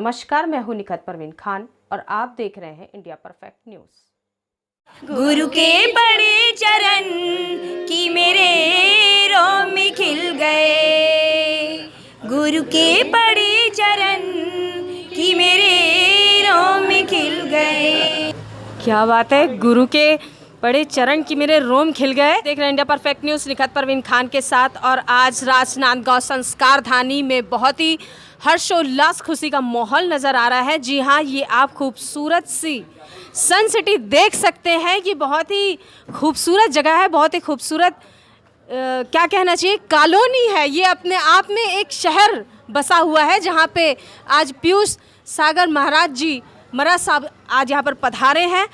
नमस्कार, मैं हूं निखत परवीन खान और आप देख रहे हैं इंडिया परफेक्ट न्यूज़। गुरु के बड़े चरण की मेरे रोम खिल गए, गुरु के बड़े चरण की मेरे रोम खिल गए। क्या बात है, गुरु के बड़े चरण की मेरे रोम खिल गए। देख रहे हैं India perfect news Nikhat Parveen Khan के साथ। और आज राजनांदगांव संस्कार धानी में बहुत ही हर्षोल्लास खुशी का माहौल नज़र आ रहा है। जी हाँ, ये आप खूबसूरत सी सन सिटी देख सकते हैं। ये बहुत ही खूबसूरत जगह है, बहुत ही खूबसूरत क्या कहना चाहिए, कॉलोनी है। ये अपने आप में एक शहर बसा हुआ है, जहाँ पे आज पीयूष सागर महाराज जी महाराज साहब आज यहाँ पर पधारे हैं।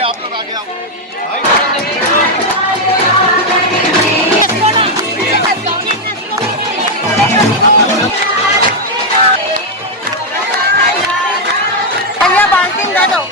आप लोग आगे आओ। भैया बाल्टी दे दो।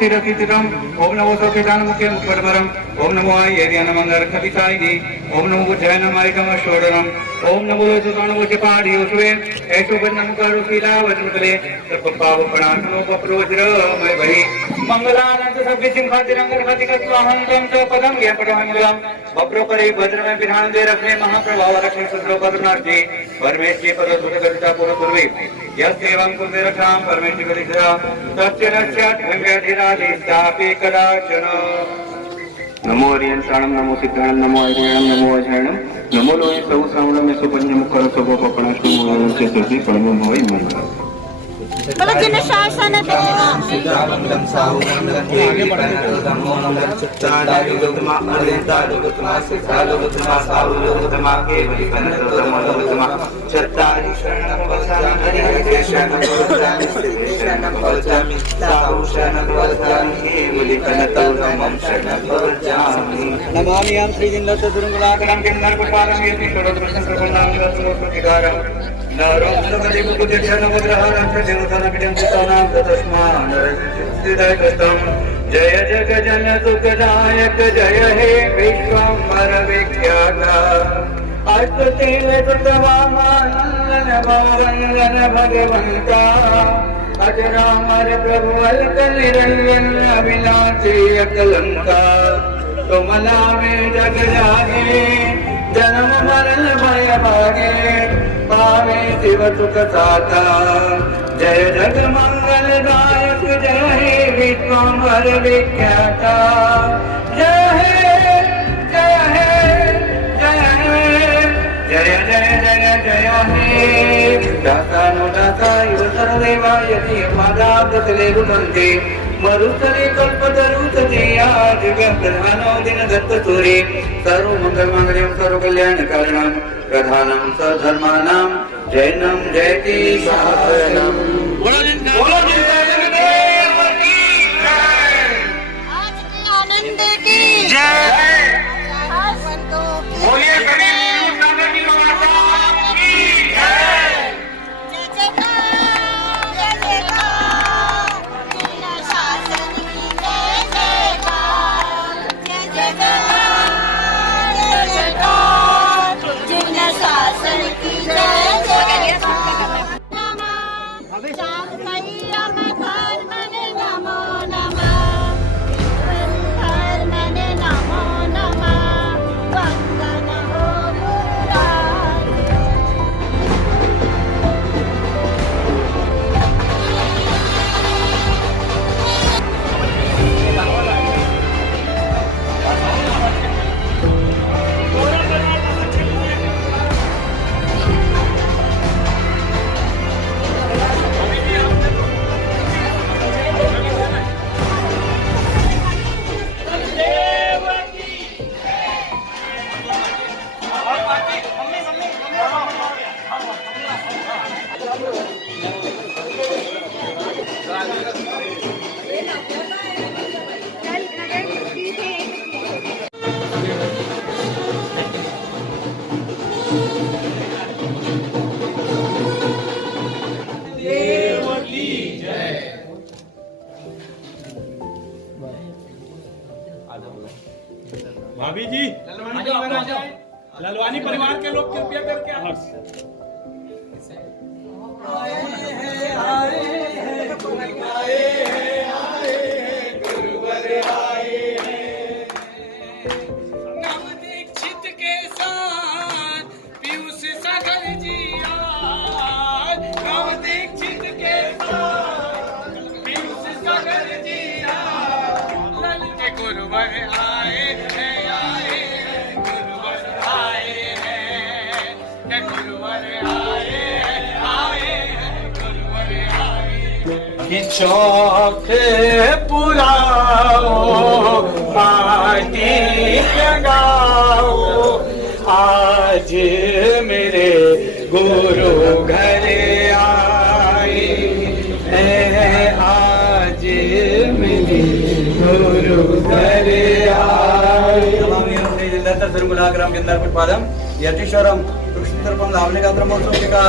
तिरसितम ओम नमो सौख्यदान मुख्यम परमरम ओम नमो आयर्यानमंगर खतिसायिनी ओम नमो बुद्धयनमायकम शोडनम ओम नमो सुताणुवच पाडियोस्वे ऐसो बन्नम करो शीलावतुतले सर्वपावपणात्मो पप्रोज्रमय भई मंगलानंद सभ्यसिंह खातिरंगन खातिकस्वाहं तं च पदं यपटहंगलम वप्रोपरे वज्र में विधान दे रखने महाप्रभाव रखने सुद्रो पदनार्थी परमेश्वरी पदोत्तरगता पूर्वे यस्तेवं कुंदे रक्षां परमेश्वरी कलिधरा सत्यनश्चात् भंगधिरादिस्तापि कदाचन नमो हरियं शाणं नमो सिद्धाणं नमो आयर्याणं नमो अजायणं नमो लोये सौ श्रावणं में सुपंचमुखर सबोपपणाष्टम मूलं च सति परमं भवै मंगलम् बोलो जिन शासन देवा मंगलम साहुमंगलम आगे बढ़ते नमो नमः चांदा लोकमा अनंता लोकमा सिद्धा लोकमा साहु लोकमा के वही कनत लोकमा चत्तारि शरणं वचामि हरि हरि शरणं वचामि सिद्धि शरणं वचामि साहु शरणं वचामि के वही कनत लोकम शरणं वचामि नमामि हम श्री जिनलत दुर्गुणाकरं किन्नर कुपालं यति षोडश प्रश्न प्रबंधां प्रतिकारं नरों सुगति मुकुटेक्षण वज्रहारं देवतानां विद्यं चित्तानां तस्मान् नरसिद्धाय कृतं जय जगजन सुखदायक जय हे विश्वंभर विख्याता अस्तुतिं कृतवामानन्दन भववन्दन भगवन्ता अजरामर प्रभु अल्क निरंजन अविनाशी अकलंका तुमला में जग जागे जन्म मरण भय भागे पावे शिव सुख साता जय जग मंगल दायक जय हे विश्वंभर विख्याता जय हे जय हे जय हे जय जय जय जय हे दासानो दासा इव सर्वदेवा यदि मादाब्दतले रुदन्ते मरुस्थले कल्पतरुतते आज प्रधानो दिन दत्त सूरे सर्व मंगल मांगल्यं सर्व कल्याण कारणं प्रधानं सर्वधर्माणां जैनं जयति शासनं बोलो जिन शासन देव की जय आज के आनंद की जय आज संतों की बोलिए कबीर सागर की माता की जय जय जयकार जय जयकार जिन शासन की जय जयकार जय जयकार जय जयकार जिन शासन की जय जयकार नमः चार मैया में धर्मने नमो नमः धर्मने नमो नमः वंदन हो गुरुराज भाभी जी ललवानी परिवार के लोग कृपया करके दीक्षित के साथ पीयूष सागर जी आए नव दीक्षित के साथ पीयूष सागर जी आए ललित गुरुवर आए हैं गुरुवर आए हैं गुरुवर आए हैं गुरुवर आए चौक पुराओ पार्टी लगाओ आज मेरे गुरु घर आए हैं आज मेरे गुरु घर आए सर्वगुणाग्रम चंद्रपुष्पादम यतीश्वरम कृष्णतर्पम लावलिकात्रमोत्सविका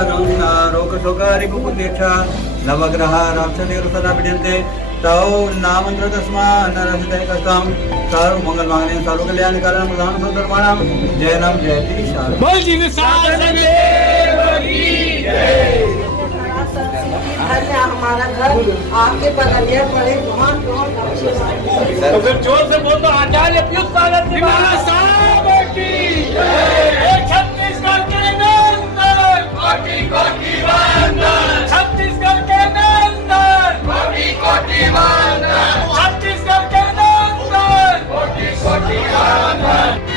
रोक शोकारिपुकुंदेक्षा नवग्रह राक्षदेव सदा विद्यन्ते तौ नामंत्र तस्मा नरहृदय कथम सर्व मंगल मांगल्ये सर्व कल्याण कारण प्रधान सुधर्माणाम जय जयति शारदा। बोल जी शासन देव की जय। हमारा घर आपके बगलिया पड़े बहुत बहुत अच्छे तो फिर जोर से बोल दो आचार्य पीयूष सागर जी साहब की जय। छत्तीसगढ़ के नंदन कोटि कोटि वंदन। छत्तीसगढ़ के नंदन कोटि कोटि वंदन। छत्तीसगढ़ के नंदन कोटि कोटि वंदन।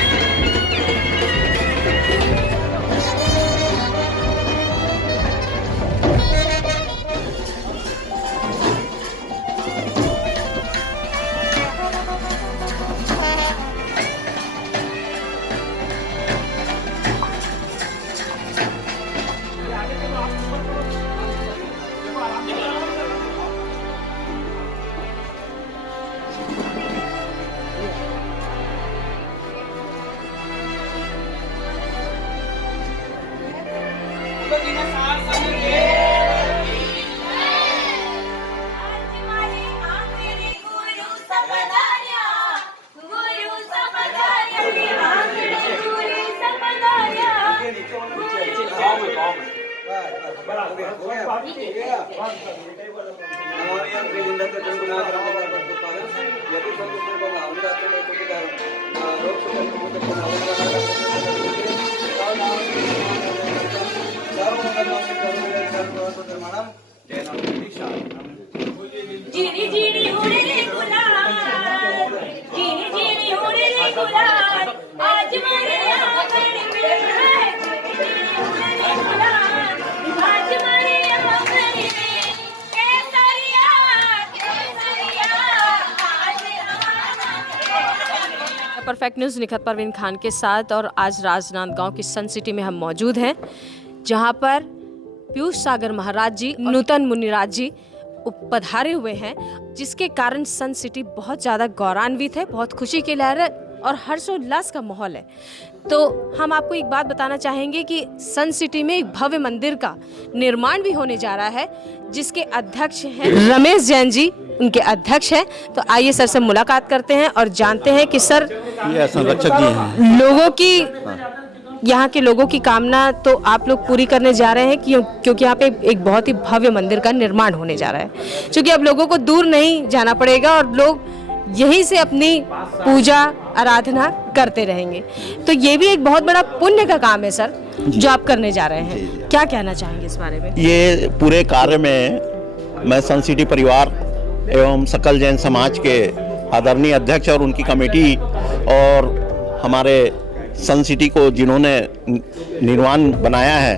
जीनी जीनी उड़े गुलाल, जीनी जीनी उड़े गुलाल, आज मारे आंगन में है। जीनी उड़े गुलाल, आज मारे आंगन में केसरिया केसरिया आज हमारा। परफेक्ट न्यूज़ निखत परवीन खान के साथ और आज राजनांदगांव की सन सिटी में हम मौजूद हैं, जहां पर पीयूष सागर महाराज जी, नूतन मुनिराज जी पधारे हुए हैं, जिसके कारण सन सिटी बहुत ज़्यादा गौरवान्वित है, बहुत खुशी की लहर है और हर्षोल्लास का माहौल है। तो हम आपको एक बात बताना चाहेंगे कि सन सिटी में एक भव्य मंदिर का निर्माण भी होने जा रहा है, जिसके अध्यक्ष हैं रमेश जैन जी, उनके अध्यक्ष हैं। तो आइए सर से मुलाकात करते हैं और जानते हैं कि सर ये संरक्षक जी हैं। लोगों की, यहाँ के लोगों की कामना तो आप लोग पूरी करने जा रहे हैं, क्योंकि यहाँ पे एक बहुत ही भव्य मंदिर का निर्माण होने जा रहा है, क्योंकि अब लोगों को दूर नहीं जाना पड़ेगा और लोग यहीं से अपनी पूजा आराधना करते रहेंगे। तो ये भी एक बहुत बड़ा पुण्य का काम है सर, जो आप करने जा रहे हैं। क्या कहना चाहेंगे इस बारे में? ये पूरे कार्य में मैं सन सिटी परिवार एवं सकल जैन समाज के आदरणीय अध्यक्ष और उनकी कमेटी और हमारे सन सिटी को जिन्होंने निर्माण बनाया है,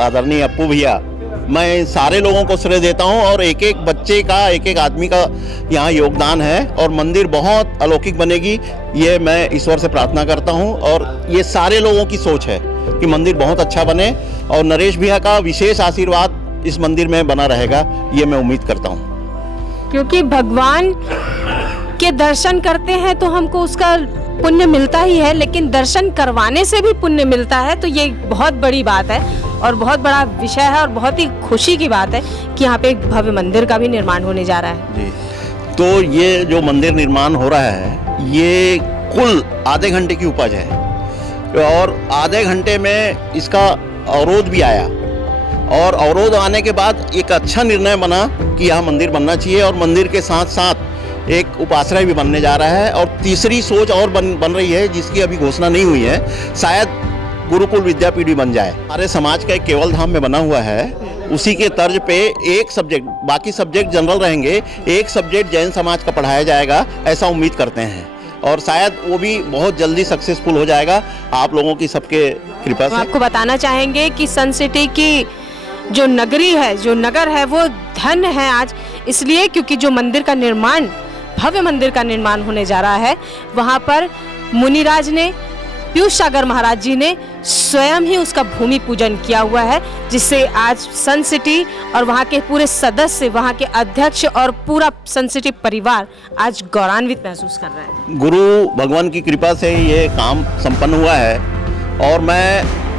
आदरणीय अप्पू भैया, मैं सारे लोगों को श्रेय देता हूं। और एक एक बच्चे का, एक एक आदमी का यहाँ योगदान है और मंदिर बहुत अलौकिक बनेगी, ये मैं ईश्वर से प्रार्थना करता हूं। और ये सारे लोगों की सोच है कि मंदिर बहुत अच्छा बने और नरेश भैया का विशेष आशीर्वाद इस मंदिर में बना रहेगा, ये मैं उम्मीद करता हूँ। क्योंकि भगवान के दर्शन करते हैं तो हमको उसका पुण्य मिलता ही है, लेकिन दर्शन करवाने से भी पुण्य मिलता है। तो ये बहुत बड़ी बात है और बहुत बड़ा विषय है और बहुत ही खुशी की बात है कि यहाँ पे एक भव्य मंदिर का भी निर्माण होने जा रहा है। जी, तो ये जो मंदिर निर्माण हो रहा है, ये कुल आधे घंटे की उपज है और आधे घंटे में इसका अवरोध भी आया और अवरोध आने के बाद एक अच्छा निर्णय बना कि यहाँ मंदिर बनना चाहिए और मंदिर के साथ साथ एक उपाश्रय भी बनने जा रहा है। और तीसरी सोच और बन रही है, जिसकी अभी घोषणा नहीं हुई है, शायद गुरुकुल विद्यापीठ भी बन जाए। हमारे समाज का एक केवल धाम में बना हुआ है, उसी के तर्ज पे एक सब्जेक्ट, बाकी सब्जेक्ट जनरल रहेंगे, एक सब्जेक्ट जैन समाज का पढ़ाया जाएगा, ऐसा उम्मीद करते हैं और शायद वो भी बहुत जल्दी सक्सेसफुल हो जाएगा आप लोगों की सबके कृपा से। आपको बताना चाहेंगे कि सन सिटी की जो नगरी है, जो नगर है, वो धन है आज, इसलिए क्योंकि जो मंदिर का निर्माण, भव्य मंदिर का निर्माण होने जा रहा है, वहाँ पर मुनिराज ने, पीयूष सागर महाराज जी ने स्वयं ही उसका भूमि पूजन किया हुआ है, जिससे आज सन सिटी और वहाँ के पूरे सदस्य, वहाँ के अध्यक्ष और पूरा सन सिटी परिवार आज गौरवान्वित महसूस कर रहा है। गुरु भगवान की कृपा से ये काम संपन्न हुआ है और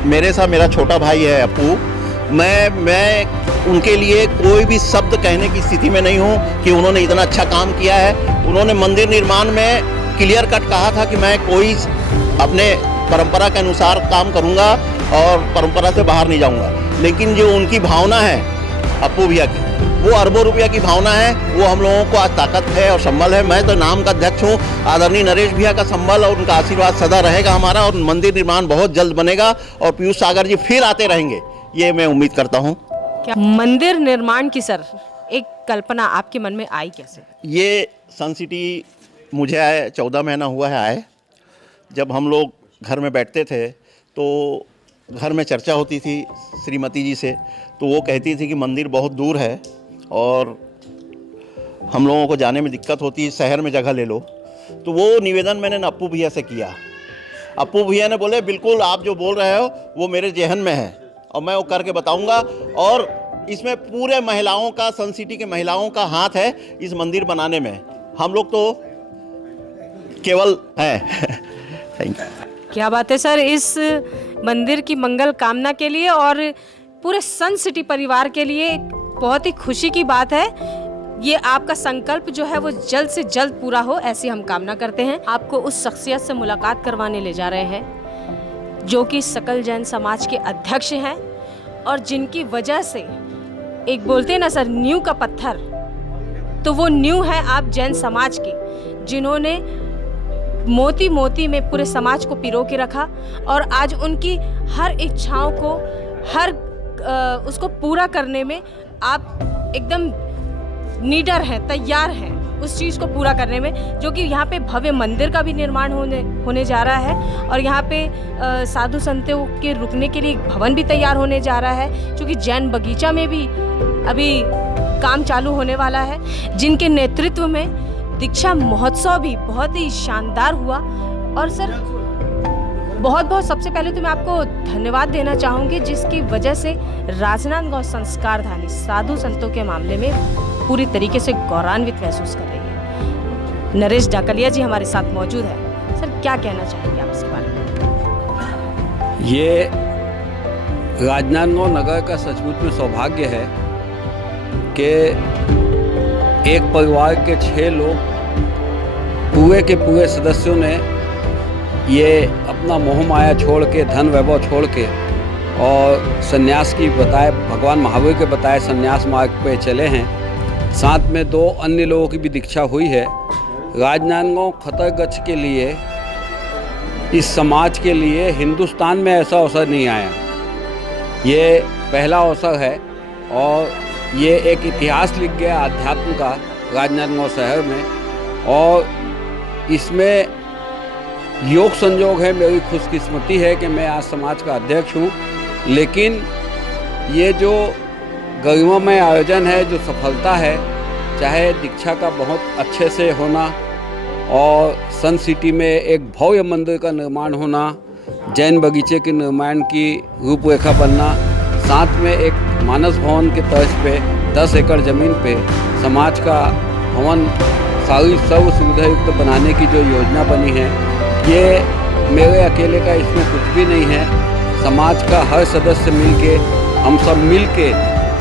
मेरे साथ मेरा छोटा भाई है अप्पू, मैं उनके लिए कोई भी शब्द कहने की स्थिति में नहीं हूँ कि उन्होंने इतना अच्छा काम किया है। उन्होंने मंदिर निर्माण में क्लियर कट कहा था कि मैं कोई अपने परंपरा के अनुसार काम करूँगा और परंपरा से बाहर नहीं जाऊँगा। लेकिन जो उनकी भावना है अप्पू भैया की, वो अरबों रुपया की भावना है, वो हम लोगों को आज ताकत है और संबल है। मैं तो नाम का अध्यक्ष हूँ। आदरणीय नरेश भैया का संबल और उनका आशीर्वाद सदा रहेगा हमारा, और मंदिर निर्माण बहुत जल्द बनेगा और पीयूष सागर जी फिर आते रहेंगे, ये मैं उम्मीद करता हूँ। क्या मंदिर निर्माण की सर एक कल्पना आपके मन में आई कैसे? ये सन सिटी मुझे आए 14 महीना हुआ है आए। जब हम लोग घर में बैठते थे तो घर में चर्चा होती थी श्रीमती जी से, तो वो कहती थी कि मंदिर बहुत दूर है और हम लोगों को जाने में दिक्कत होती है, शहर में जगह ले लो। तो वो निवेदन मैंने अप्पू भैया से किया। अप्पू भैया ने बोले बिल्कुल आप जो बोल रहे हो वो मेरे जहन में है और मैं वो करके बताऊंगा, और इसमें पूरे महिलाओं का, सन सिटी के महिलाओं का हाथ है इस मंदिर बनाने में। हम लोग तो केवल हैं। Thank you. क्या बात है सर, इस मंदिर की मंगल कामना के लिए और पूरे सन सिटी परिवार के लिए एक बहुत ही खुशी की बात है। ये आपका संकल्प जो है वो जल्द से जल्द पूरा हो, ऐसी हम कामना करते हैं। आपको उस शख्सियत से मुलाकात करवाने ले जा रहे हैं जो कि सकल जैन समाज के अध्यक्ष हैं और जिनकी वजह से एक बोलते हैं ना सर, नींव का पत्थर, तो वो नींव है आप जैन समाज की, जिन्होंने मोती मोती में पूरे समाज को पिरो के रखा और आज उनकी हर इच्छाओं को, हर उसको पूरा करने में आप एकदम निडर हैं, तैयार हैं उस चीज़ को पूरा करने में, जो कि यहाँ पे भव्य मंदिर का भी निर्माण होने जा रहा है और यहाँ पे साधु संतों के रुकने के लिए एक भवन भी तैयार होने जा रहा है, जो कि जैन बगीचा में भी अभी काम चालू होने वाला है, जिनके नेतृत्व में दीक्षा महोत्सव भी बहुत ही शानदार हुआ। और सर बहुत बहुत सबसे पहले तो मैं आपको धन्यवाद देना चाहूँगी, जिसकी वजह से राजनांदगांव संस्कारधानी साधु संतों के मामले में पूरी तरीके से गौरवान्वित महसूस कर रही है। नरेश डाकलिया जी हमारे साथ मौजूद है। सर क्या कहना चाहेंगे आप इसके बारे में? ये राजनांदगांव नगर का सचमुच में सौभाग्य है कि एक परिवार के 6 लोग पूरे के पूरे सदस्यों ने ये अपना मोह माया छोड़ के, धन वैभव छोड़ के और सन्यास की बताए, भगवान महावीर के बताए सन्यास मार्ग पे चले हैं। साथ में 2 अन्य लोगों की भी दीक्षा हुई है। राजनांदगांव खतरगच्छ के लिए, इस समाज के लिए हिंदुस्तान में ऐसा अवसर नहीं आया। ये पहला अवसर है और ये एक इतिहास लिख गया अध्यात्म का राजनांदगांव शहर में, और इसमें योग संयोग है, मेरी खुशकिस्मती है कि मैं आज समाज का अध्यक्ष हूँ। लेकिन ये जो गरिमामय आयोजन है, जो सफलता है, चाहे दीक्षा का बहुत अच्छे से होना और सन सिटी में एक भव्य मंदिर का निर्माण होना, जैन बगीचे के निर्माण की रूपरेखा बनना, साथ में एक मानस भवन के तर्ज पे 10 एकड़ ज़मीन पे समाज का भवन सारी सर्व सुविधा युक्त बनाने की जो योजना बनी है, ये मेरे अकेले का इसमें कुछ भी नहीं है। समाज का हर सदस्य मिलके, हम सब मिलके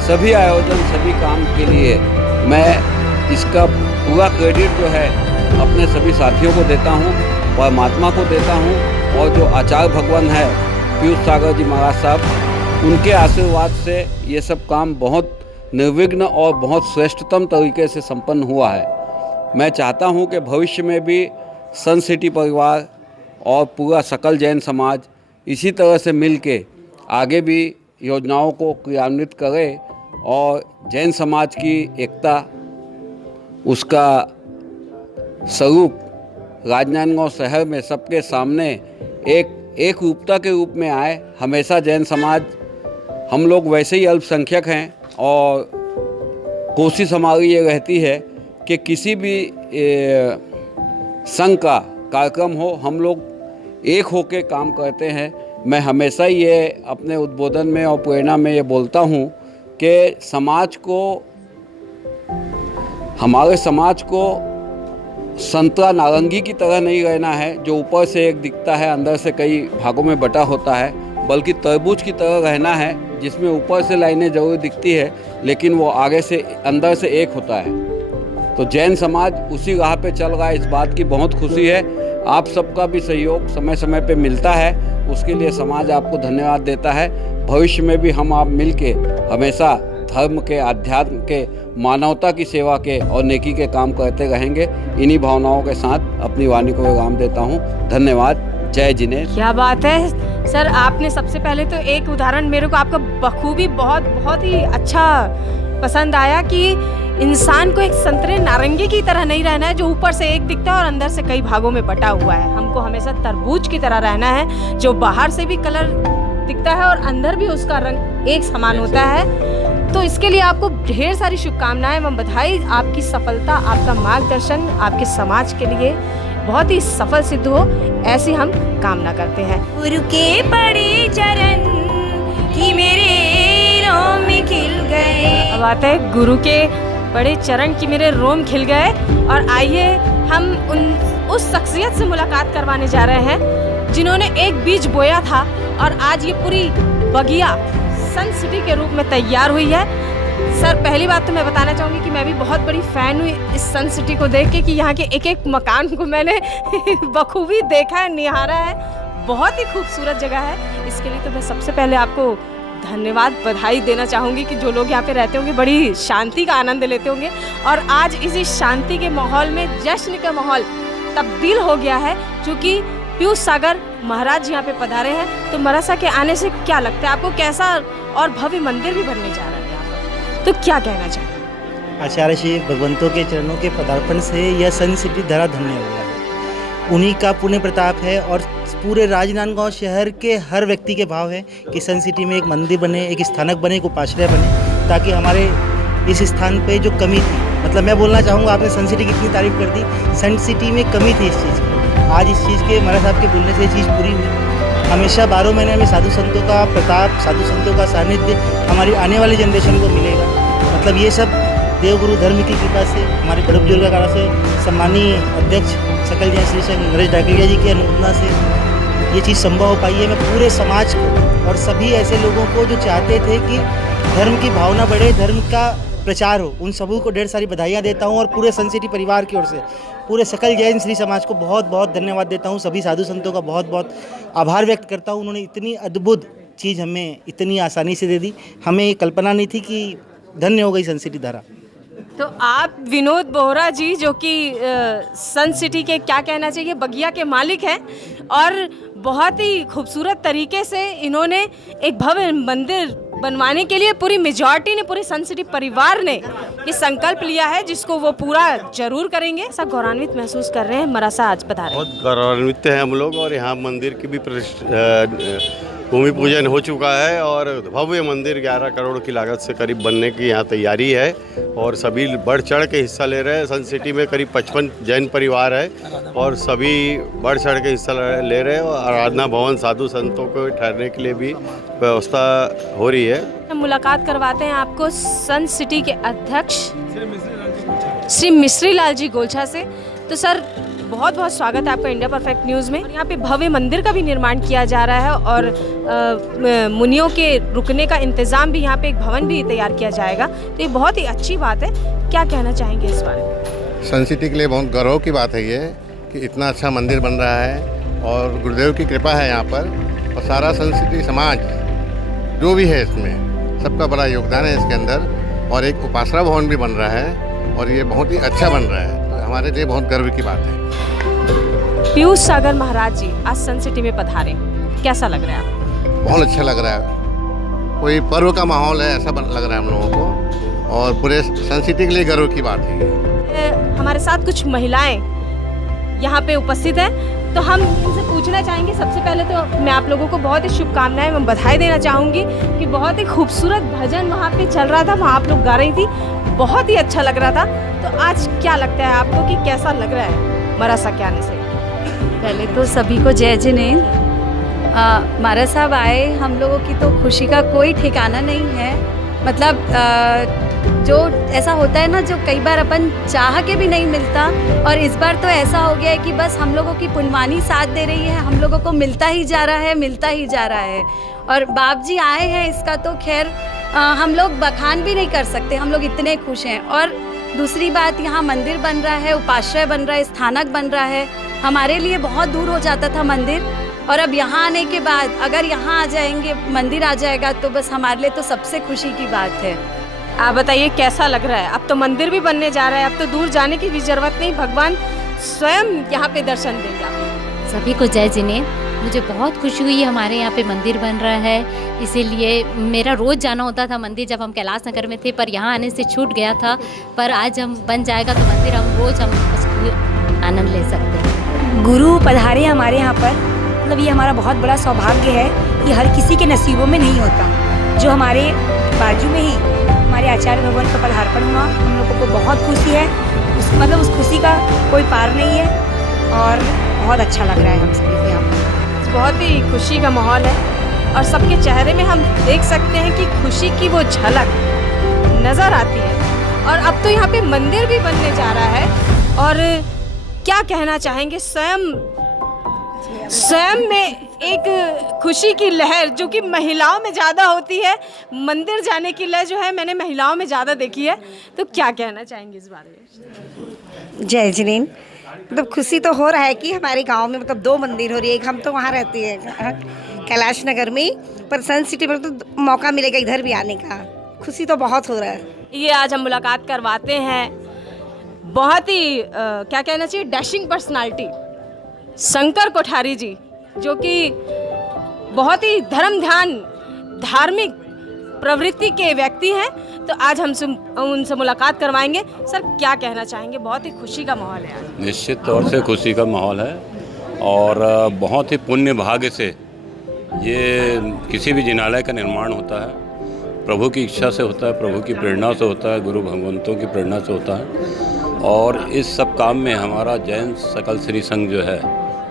सभी आयोजन, सभी काम के लिए मैं इसका पूरा क्रेडिट जो है अपने सभी साथियों को देता हूँ, परमात्मा को देता हूँ, और जो आचार्य भगवान है पीयूष सागर जी महाराज साहब, उनके आशीर्वाद से ये सब काम बहुत निर्विघ्न और बहुत श्रेष्ठतम तरीके से संपन्न हुआ है। मैं चाहता हूँ कि भविष्य में भी सन सिटी परिवार और पूरा सकल जैन समाज इसी तरह से मिल के आगे भी योजनाओं को क्रियान्वित करे और जैन समाज की एकता, उसका स्वरूप राजनांदगांव शहर में सबके सामने एक रूपता के रूप में आए। हमेशा जैन समाज, हम लोग वैसे ही अल्पसंख्यक हैं और कोशिश हमारी ये रहती है कि किसी भी संघ का कार्यक्रम हो, हम लोग एक होके काम करते हैं। मैं हमेशा ये अपने उद्बोधन में और प्रेरणा में ये बोलता हूँ कि समाज को, हमारे समाज को संतरा नारंगी की तरह नहीं रहना है, जो ऊपर से एक दिखता है अंदर से कई भागों में बटा होता है, बल्कि तरबूज की तरह रहना है, जिसमें ऊपर से लाइनें जरूर दिखती है, लेकिन वो आगे से अंदर से एक होता है। तो जैन समाज उसी राह पे चल रहा है, इस बात की बहुत खुशी है। आप सबका भी सहयोग समय समय पे मिलता है, उसके लिए समाज आपको धन्यवाद देता है। भविष्य में भी हम आप मिल के हमेशा धर्म के, आध्यात्म के, मानवता की सेवा के और नेकी के काम करते रहेंगे। इन्हीं भावनाओं के साथ अपनी वाणी को विराम देता हूँ। धन्यवाद। जय जिनेश। क्या बात है सर, आपने सबसे पहले तो एक उदाहरण मेरे को आपका बखूबी बहुत ही अच्छा पसंद आया कि इंसान को एक संतरे नारंगी की तरह नहीं रहना है जो ऊपर से एक दिखता है और अंदर से कई भागों में बटा हुआ है। हमको हमेशा तरबूज की तरह रहना है जो बाहर से भी कलर दिखता है और अंदर भी उसका रंग एक समान होता है। तो इसके लिए आपको ढेर सारी शुभकामनाएं एवं बधाई। आपकी सफलता, आपका मार्गदर्शन आपके समाज के लिए बहुत ही सफल सिद्ध हो, ऐसी हम कामना करते हैं। गुरु के पड़े चरण कि मेरे रोम खिल गए। अब आता है गुरु के बड़े चरण की मेरे रोम खिल गए। और आइए हम उस शख्सियत से मुलाकात करवाने जा रहे हैं जिन्होंने एक बीज बोया था और आज ये पूरी बगिया सन सिटी के रूप में तैयार हुई है। सर, पहली बात तो मैं बताना चाहूँगी कि मैं भी बहुत बड़ी फ़ैन हुई इस सन सिटी को देख के कि यहाँ के एक एक मकान को मैंने बखूबी देखा है, निहारा है। बहुत ही खूबसूरत जगह है। इसके लिए तो मैं सबसे पहले आपको धन्यवाद, बधाई देना चाहूँगी कि जो लोग यहाँ पे रहते होंगे बड़ी शांति का आनंद लेते होंगे। और आज इसी शांति के माहौल में जश्न का माहौल तब्दील हो गया है, क्योंकि पीयूष सागर महाराज यहाँ पे पधारे हैं। तो मरासा के आने से क्या लगता है आपको, कैसा और भव्य मंदिर भी बनने जा रहा है यहाँ पर, तो क्या कहना चाहिए? आचार्य श्री भगवंतों के चरणों के पदार्पण से यह सन सिटी धरा धन्य हो गया है। उन्हीं का पुण्य प्रताप है और पूरे राजनांदगांव शहर के हर व्यक्ति के भाव है कि सन सिटी में एक मंदिर बने, एक स्थानक बने, एक उपाश्रय बने, ताकि हमारे इस स्थान पे जो कमी थी, मतलब मैं बोलना चाहूँगा, आपने सन सिटी की इतनी तारीफ कर दी, सन सिटी में कमी थी इस चीज़ की, आज इस चीज़ के महाराज साहब के बोलने से ये चीज़ पूरी हुई। हमेशा 12 महीने में साधु संतों का प्रताप, साधु संतों का सानिध्य हमारी आने वाली जनरेशन को मिलेगा। मतलब ये सब देवगुरु धर्म की कृपा से, हमारे बड़े बुजुर्ग कारा से, सम्मानीय अध्यक्ष सकल जैन श्री संघ नरेश डाकिया जी की अनुमोदना से ये चीज़ संभव हो पाई है। मैं पूरे समाज को और सभी ऐसे लोगों को जो चाहते थे कि धर्म की भावना बढ़े, धर्म का प्रचार हो, उन सबों को ढेर सारी बधाइयाँ देता हूँ। और पूरे सन सिटी परिवार की ओर से पूरे सकल जैन श्री समाज को बहुत बहुत धन्यवाद देता हूँ। सभी साधु संतों का बहुत बहुत आभार व्यक्त करता हूँ। उन्होंने इतनी अद्भुत चीज़ हमें इतनी आसानी से दे दी, हमें ये कल्पना नहीं थी कि धन्य हो गई सन सिटी धारा। तो आप विनोद बोहरा जी, जो कि सन सिटी के क्या कहना चाहिए बगिया के मालिक हैं, और बहुत ही खूबसूरत तरीके से इन्होंने एक भव्य मंदिर बनवाने के लिए पूरी मेजॉरिटी ने, पूरे सन सिटी परिवार ने ये संकल्प लिया है, जिसको वो पूरा जरूर करेंगे। ऐसा गौरवान्वित महसूस कर रहे हैं मरासा आज पधारे। बहुत गौरवान्वित हैं हम लोग, और यहाँ मंदिर की भी भूमि पूजन हो चुका है और भव्य मंदिर 11 करोड़ की लागत से करीब बनने की यहाँ तैयारी है और सभी बढ़ चढ़ के हिस्सा ले रहे हैं। सन सिटी में करीब 55 जैन परिवार है और सभी बढ़ चढ़ के हिस्सा ले रहे हैं और आराधना भवन साधु संतों को ठहरने के लिए भी व्यवस्था हो रही है। मुलाकात करवाते हैं आपको सन सिटी के अध्यक्ष श्री मिश्री लाल जी गोलछा से। तो सर, बहुत बहुत स्वागत है आपका इंडिया परफेक्ट न्यूज़ में। यहाँ पे भव्य मंदिर का भी निर्माण किया जा रहा है और मुनियों के रुकने का इंतज़ाम भी, यहाँ पे एक भवन भी तैयार किया जाएगा। तो ये बहुत ही अच्छी बात है, क्या कहना चाहेंगे इस बारे में? सन सिटी के लिए बहुत गौरव की बात है ये कि इतना अच्छा मंदिर बन रहा है और गुरुदेव की कृपा है यहाँ पर, और सारा सन सिटी समाज जो भी है इसमें सबका बड़ा योगदान है इसके अंदर, और एक उपासना भवन भी बन रहा है और ये बहुत ही अच्छा बन रहा है। तो हमारे लिए बहुत गर्व की बात है। पीयूष सागर महाराज जी आज सन सिटी में पधारे, कैसा लग रहा है आपको? बहुत अच्छा लग रहा है, कोई पर्व का माहौल है ऐसा लग रहा है हम लोगों को, और पूरे सन सिटी के लिए गर्व की बात है। हमारे साथ कुछ महिलाएं यहाँ पे उपस्थित हैं, तो हम इनसे पूछना चाहेंगे। सबसे पहले तो मैं आप लोगों को बहुत ही शुभकामनाएं एवं बधाई देना चाहूँगी कि बहुत ही खूबसूरत भजन वहाँ पे चल रहा था, वहाँ आप लोग गा रही थी, बहुत ही अच्छा लग रहा था। तो आज क्या लगता है आपको कि कैसा लग रहा है मरासा के आने से? पहले तो सभी को जय जिनेंद्र। महाराज साहब आए, हम लोगों की तो खुशी का कोई ठिकाना नहीं है। मतलब जो ऐसा होता है ना, जो कई बार अपन चाह के भी नहीं मिलता, और इस बार तो ऐसा हो गया है कि बस हम लोगों की पुनवानी साथ दे रही है, हम लोगों को मिलता ही जा रहा है, मिलता ही जा रहा है। और बाप जी आए हैं, इसका तो खैर हम लोग बखान भी नहीं कर सकते, हम लोग इतने खुश हैं। और दूसरी बात, यहाँ मंदिर बन रहा है, उपाश्रय बन रहा है, स्थानक बन रहा है। हमारे लिए बहुत दूर हो जाता था मंदिर, और अब यहाँ आने के बाद अगर यहाँ आ जाएंगे, मंदिर आ जाएगा, तो बस हमारे लिए तो सबसे खुशी की बात है। आप बताइए कैसा लग रहा है? अब तो मंदिर भी बनने जा रहा है, अब तो दूर जाने की भी जरूरत नहीं, भगवान स्वयं यहाँ पे दर्शन देगा। सभी को जय जिने। मुझे बहुत खुशी हुई, हमारे यहाँ पे मंदिर बन रहा है, इसीलिए मेरा रोज़ जाना होता था मंदिर जब हम कैलाश नगर में थे, पर यहाँ आने से छूट गया था। पर आज हम बन जाएगा तो मंदिर हम रोज़ उसको आनंद ले सकते हैं। गुरु पधारे हमारे यहाँ पर, मतलब ये हमारा बहुत बड़ा सौभाग्य है, ये हर किसी के नसीबों में नहीं होता। जो हमारे बाजू में ही हमारे आचार्य भगवान का पधार्पण हुआ, हम लोगों को बहुत खुशी है, मतलब उस खुशी का कोई पार नहीं है, और बहुत अच्छा लग रहा है हम सभी को यहाँ पर। बहुत ही खुशी का माहौल है, और सबके चेहरे में हम देख सकते हैं कि खुशी की वो झलक नज़र आती है। और अब तो यहाँ पे मंदिर भी बनने जा रहा है, और क्या कहना चाहेंगे, स्वयं में एक खुशी की लहर जो कि महिलाओं में ज़्यादा होती है, मंदिर जाने की लहर जो है मैंने महिलाओं में ज़्यादा देखी है, तो क्या कहना चाहेंगे इस बारे में? जय जिनेन। मतलब खुशी तो हो रहा है कि हमारे गांव में मतलब 2 मंदिर हो रही है। एक हम तो वहाँ रहते हैं कैलाश नगर में, पर सन सिटी में तो मौका मिलेगा इधर भी आने का, खुशी तो बहुत हो रहा है। ये आज हम मुलाकात करवाते हैं बहुत ही क्या कहना चाहिए, डैशिंग पर्सनालिटी शंकर कोठारी जी, जो कि बहुत ही धर्म ध्यान धार्मिक प्रवृत्ति के व्यक्ति हैं। तो आज हम उनसे मुलाकात करवाएंगे। सर, क्या कहना चाहेंगे? बहुत ही खुशी का माहौल है आज। निश्चित तौर से खुशी का माहौल है, और बहुत ही पुण्य भाग्य से ये किसी भी जिनालय का निर्माण होता है, प्रभु की इच्छा से होता है, प्रभु की प्रेरणा से होता है, गुरु भगवंतों की प्रेरणा से होता है। और इस सब काम में हमारा जैन सकल श्री संघ जो है,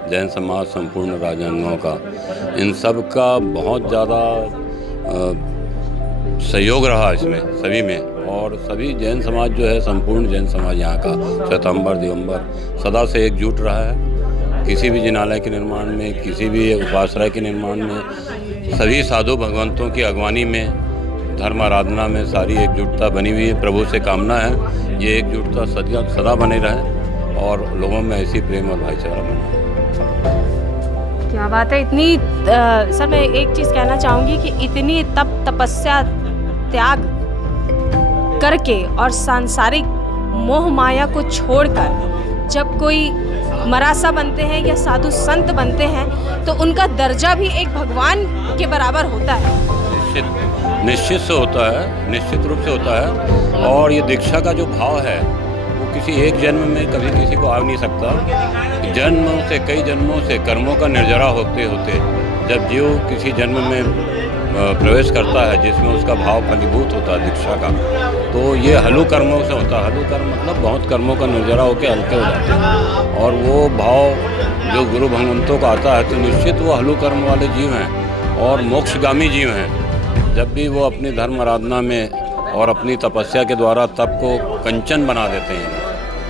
जैन समाज संपूर्ण राजनांदगांव का, इन सब का बहुत ज़्यादा सहयोग रहा इसमें सभी में। और सभी जैन समाज जो है, संपूर्ण जैन समाज यहाँ का श्वेतांबर दिगंबर सदा से एकजुट रहा है। किसी भी जिनालय के निर्माण में, किसी भी उपाश्रय के निर्माण में, सभी साधु भगवंतों की अगवानी में, धर्म आराधना में सारी एकजुटता बनी हुई है। प्रभु से कामना है ये एकजुटता सदा बने रहे, और लोगों में ऐसी प्रेम और भाईचारा बने। क्या बात है। इतनी सर, मैं एक चीज़ कहना चाहूँगी कि इतनी तपस्या त्याग करके और सांसारिक मोह माया को छोड़कर जब कोई मरासा बनते हैं या साधु संत बनते हैं, तो उनका दर्जा भी एक भगवान के बराबर होता है। निश्चित से होता है, निश्चित रूप से होता है। और ये दीक्षा का जो भाव है वो किसी एक जन्म में कभी किसी को आ नहीं सकता। जन्मों से, कई जन्मों से कर्मों का निर्जरा होते होते जब जीव किसी जन्म में प्रवेश करता है जिसमें उसका भाव फलीभूत होता है दीक्षा का, तो ये हलु कर्मों से होता है। हलु कर्म मतलब बहुत कर्मों का निर्जरा होकर हल्के हो जाते हैं, और वो भाव जो गुरु भगवंतों का आता है तो निश्चित वो हलु कर्म वाले जीव हैं और मोक्षगामी जीव हैं। जब भी वो अपनी धर्म आराधना में और अपनी तपस्या के द्वारा तप को कंचन बना देते हैं,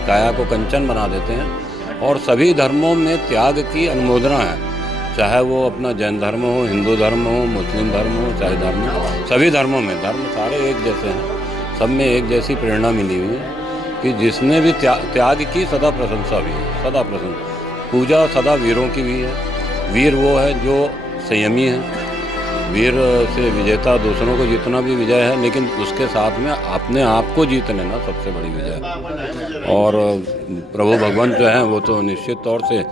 काया को कंचन बना देते हैं, और सभी धर्मों में त्याग की अनुमोदना है, चाहे वो अपना जैन धर्म हो, हिंदू धर्म हो, मुस्लिम धर्म हो, चाहे धर्म, सभी धर्मों में धर्म सारे एक जैसे हैं, सब में एक जैसी प्रेरणा मिली हुई है कि जिसने भी त्याग की सदा प्रशंसा हुई है, सदा प्रशंसा। पूजा सदा वीरों की हुई है। वीर वो है जो संयमी है, वीर से विजेता दूसरों को जितना भी विजय है, लेकिन उसके साथ में अपने आप को जीत लेना सबसे बड़ी विजय है। और प्रभु भगवान जो हैं वो तो निश्चित तौर से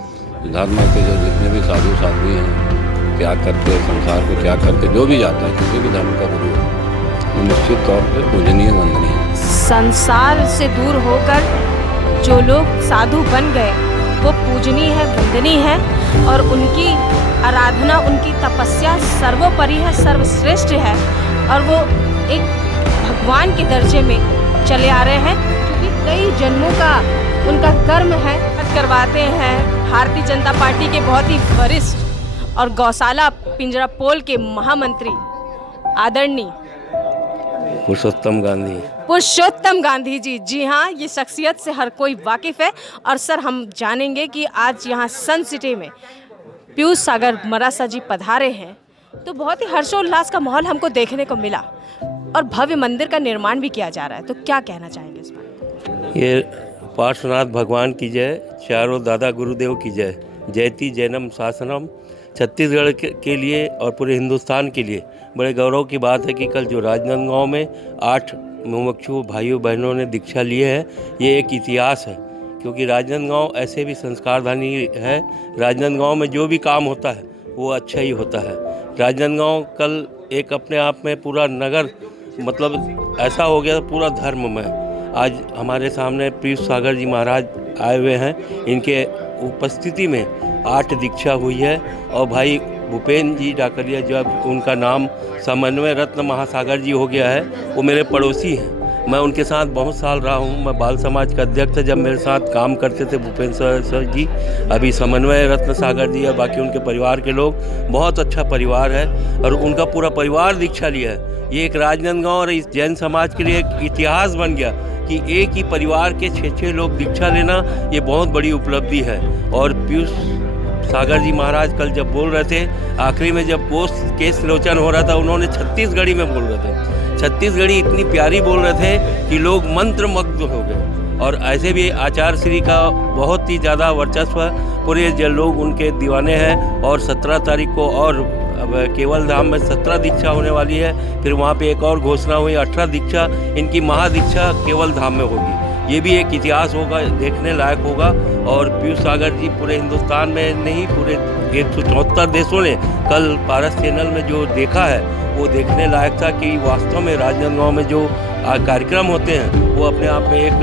धर्म के जो जितने भी साधु साध्वी हैं, त्याग करके, संसार को त्याग करके जो भी जाता है, किसी भी धर्म का गुरु वो निश्चित तौर पर पूजनीय वंदनीय है। संसार से दूर होकर जो लोग साधु बन गए वो पूजनीय है, वंदनीय है, और उनकी आराधना, उनकी तपस्या सर्वोपरि है, सर्वश्रेष्ठ है, और वो एक भगवान के दर्जे में चले आ रहे हैं, क्योंकि कई जन्मों का उनका कर्म है। करवाते हैं भारतीय जनता पार्टी के बहुत ही वरिष्ठ और गौशाला पिंजरापोल के महामंत्री आदरणीय पुरुषोत्तम गांधी पुरुषोत्तम गांधी जी। जी हाँ, ये शख्सियत से हर कोई वाकिफ़ है। और सर, हम जानेंगे कि आज यहाँ सन सिटी में पीयूष सागर मरासा जी पधारे हैं, तो बहुत ही हर्षोल्लास का माहौल हमको देखने को मिला और भव्य मंदिर का निर्माण भी किया जा रहा है। तो क्या कहना चाहेंगे इस बारे? ये पार्श्वनाथ भगवान की जय, चारों दादा गुरुदेव की जय। जयति जैनम शासनम। छत्तीसगढ़ के लिए और पूरे हिंदुस्तान के लिए बड़े गौरव की बात है कि कल जो राजनांदगांव में 8 मुमुक्षु भाइयों बहनों ने दीक्षा लिए है, ये एक इतिहास है। क्योंकि राजनांदगांव ऐसे भी संस्कारधानी है। राजनांदगांव में जो भी काम होता है वो अच्छा ही होता है। राजनांदगांव कल एक अपने आप में पूरा नगर, मतलब ऐसा हो गया पूरा धर्ममय। आज हमारे सामने पीयूष सागर जी महाराज आए हुए हैं। इनके उपस्थिति में 8 दीक्षा हुई है। और भाई भूपेंद्र जी डाकरिया, जब उनका नाम समन्वय रत्न महासागर जी हो गया है, वो मेरे पड़ोसी हैं। मैं उनके साथ बहुत साल रहा हूँ। मैं बाल समाज का अध्यक्ष था जब मेरे साथ काम करते थे भूपेंद्र सर जी। अभी समन्वय रत्न सागर जी और बाकी उनके परिवार के लोग, बहुत अच्छा परिवार है और उनका पूरा परिवार दीक्षा लिया है। ये एक राजनांदगांव और इस जैन समाज के लिए एक इतिहास बन गया कि एक ही परिवार के 6 लोग दीक्षा लेना, ये बहुत बड़ी उपलब्धि है। और पीयूष सागर जी महाराज कल जब बोल रहे थे, आखिरी में जब केस लोचन हो रहा था, उन्होंने छत्तीसगढ़ी में बोल रहे थे। छत्तीसगढ़ी इतनी प्यारी बोल रहे थे कि लोग मंत्रमुग्ध हो गए। और ऐसे भी आचार्य श्री का बहुत ही ज़्यादा वर्चस्व, पूरे लोग उनके दीवाने हैं। और 17 तारीख को और अब केवल धाम में 17 दीक्षा होने वाली है। फिर वहाँ पे एक और घोषणा हुई, 18 दीक्षा, इनकी महादीक्षा केवल धाम में होगी। ये भी एक इतिहास होगा, देखने लायक होगा। और पीयूष सागर जी पूरे हिंदुस्तान में नहीं, पूरे 174 देशों ने कल पारस चैनल में जो देखा है, वो देखने लायक था कि वास्तव में राजनांदगांव में जो कार्यक्रम होते हैं वो अपने आप में एक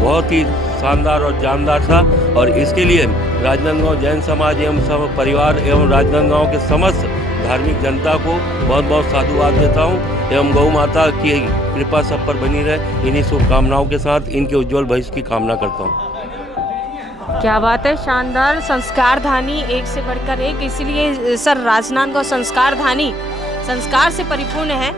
बहुत ही शानदार और जानदार था। और इसके लिए राजनांदगांव जैन समाज एवं सब परिवार एवं राजनांदगांव के समस्त धार्मिक जनता को बहुत बहुत साधुवाद देता हूँ। एवं गौ माता की कृपा सब पर बनी रहे, इन्हीं शुभकामनाओं के साथ इनके उज्जवल भविष्य की कामना करता हूँ। क्या बात है, शानदार। संस्कारधानी एक से बढ़कर एक, इसीलिए सर राजनांदगांव संस्कारधानी, संस्कार से परिपूर्ण है।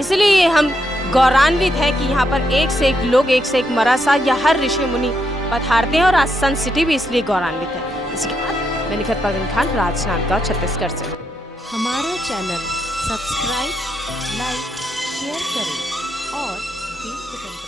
इसलिए हम गौरवान्वित है कि यहाँ पर एक से एक लोग, एक से एक मरासा या हर ऋषि मुनि पधारते हैं। और आज सन सिटी भी इसलिए गौरवान्वित है। इसके बाद मैं निखत परवीन खान, राजनांदगांव, छत्तीसगढ़ से। हमारा चैनल सब्सक्राइब, लाइक, शेयर करें और बेल बटन